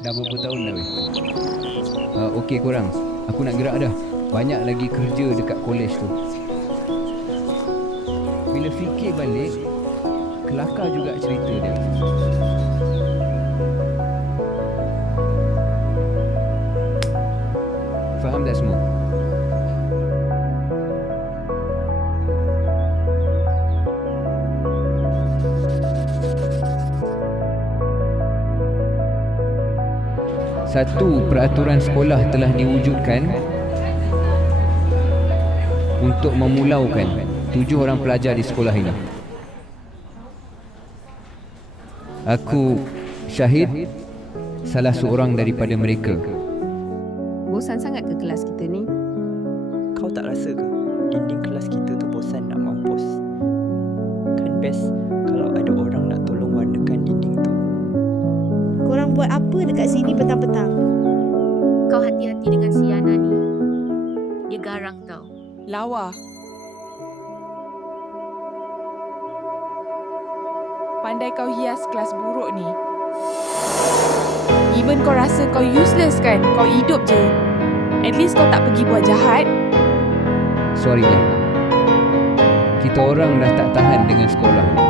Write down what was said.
Dah berapa tahun dah weh? Okey korang, aku nak gerak dah. Banyak lagi kerja dekat kolej tu. Bila fikir balik, kelakar juga cerita dia. Faham tak semua? Satu peraturan sekolah telah diwujudkan untuk memulaukan 7 orang pelajar di sekolah ini. Aku Syahid, salah seorang daripada mereka. Bosan sangat ke kelas kita ni? Kau tak rasa ke dinding kelas kita tu bosan nak mampus? Kan best kalau ada orang nak tolong warnakan dinding tu. Korang buat apa dekat sini petang-petang? Kau hati-hati dengan si Yana ni. Dia garang tau. Lawa. Pandai kau hias kelas buruk ni. Even kau rasa kau useless kan? Kau hidup je. At least kau tak pergi buat jahat. Sorry lah. Kita orang dah tak tahan dengan sekolah ni.